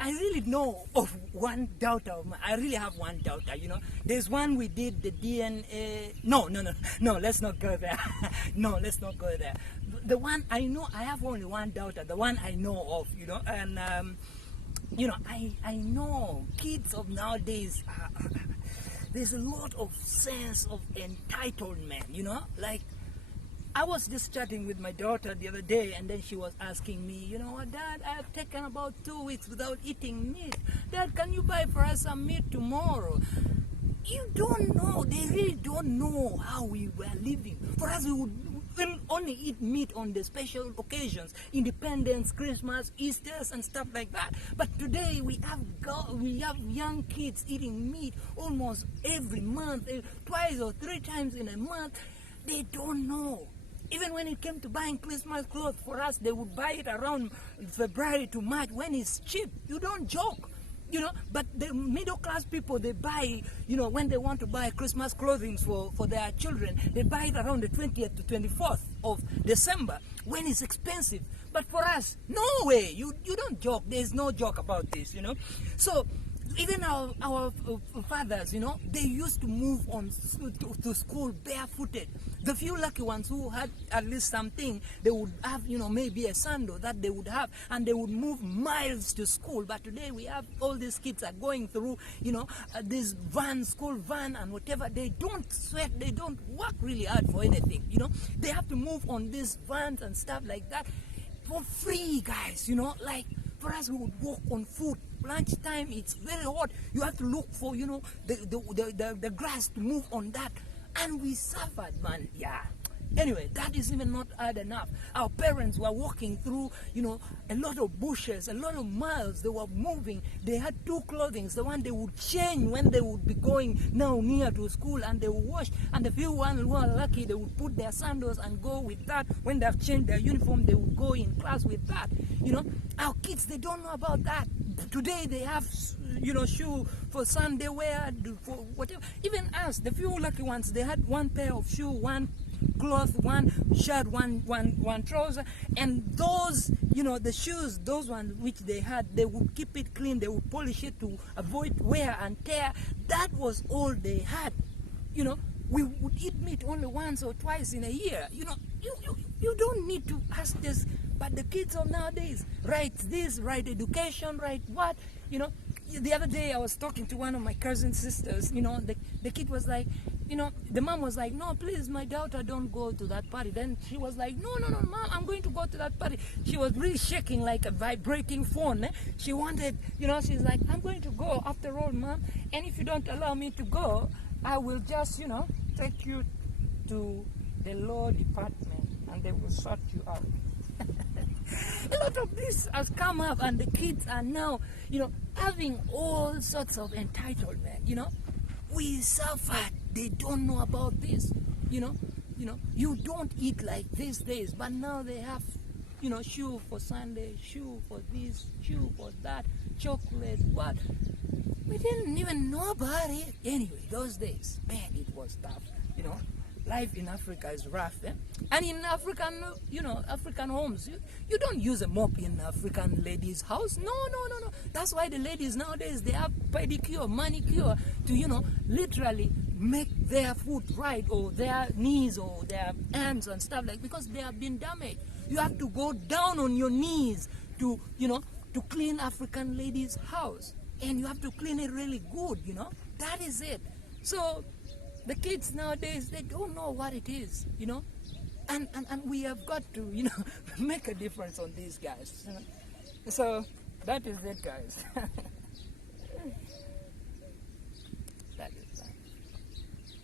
I really know of one daughter of mine. I really have one daughter, you know. There's one we did the DNA. No, let's not go there. No, let's not go there. The one I know, I have only one daughter, the one I know of, you know. And, you know, I know kids of nowadays, there's a lot of sense of entitlement, you know. Like, I was just chatting with my daughter the other day, and then she was asking me, you know what, Dad, I have taken about 2 weeks without eating meat. Dad, can you buy for us some meat tomorrow? You don't know. They really don't know how we were living. For us, we would only eat meat on the special occasions, Independence, Christmas, Easters, and stuff like that. But today we have young kids eating meat almost every month, twice or 3 times in a month. They don't know. Even when it came to buying Christmas clothes for us, they would buy it around February to March when it's cheap. You don't joke, you know. But the middle class people, they buy, you know, when they want to buy Christmas clothing for their children, they buy it around the 20th to 24th of December when it's expensive. But for us, no way. You don't joke. There's no joke about this, you know. So even our fathers, you know, they used to move on to school barefooted. The few lucky ones who had at least something, they would have, you know, maybe a sandal that they would have, and they would move miles to school. But today we have all these kids are going through, you know, this school van and whatever. They don't sweat, they don't work really hard for anything, you know. They have to move on these vans and stuff like that for free, guys, you know. Like, for us, we would walk on foot. Lunchtime, it's very hot. You have to look for, you know, the grass to move on that. And we suffered, man. Yeah. Anyway, that is even not hard enough. Our parents were walking through, you know, a lot of bushes, a lot of miles. They were moving. They had 2 clothing. The one they would change when they would be going now near to school, and they would wash. And the few ones who are lucky, they would put their sandals and go with that. When they have changed their uniform, they would go in class with that. You know, our kids, they don't know about that. Today they have, you know, shoe for Sunday wear, for whatever. Even us, the few lucky ones, they had 1 pair of shoe, 1 cloth, 1 shirt, one trouser. And those, you know, the shoes, those ones which they had, they would keep it clean. They would polish it to avoid wear and tear. That was all they had. You know, we would eat meat only once or twice in a year. You know, you don't need to ask this. But the kids of nowadays, right this, right education, right what, you know. The other day I was talking to one of my cousin sisters, you know, the kid was like, you know, the mom was like, no, please, my daughter, don't go to that party. Then she was like, no, mom, I'm going to go to that party. She was really shaking like a vibrating phone. She wanted, you know, she's like, I'm going to go after all, mom. And if you don't allow me to go, I will just, you know, take you to the law department and they will sort you out. A lot of this has come up, and the kids are now, you know, having all sorts of entitlement, you know. We suffered. They don't know about this, you know. You don't eat like these days, but now they have, you know, shoe for Sunday, shoe for this, shoe for that, chocolate, what. We didn't even know about it. Anyway, those days, man, it was tough, you know. Life in Africa is rough, eh? And in African, you know, African homes, you don't use a mop in African ladies' house. No. That's why the ladies nowadays, they have pedicure, manicure to, you know, literally make their foot right, or their knees or their hands and stuff like, because they have been damaged. You have to go down on your knees to, you know, to clean African ladies' house. And you have to clean it really good, you know. That is it. So the kids nowadays, they don't know what it is, you know. And we have got to, you know, make a difference on these guys. You know? So that is it, guys.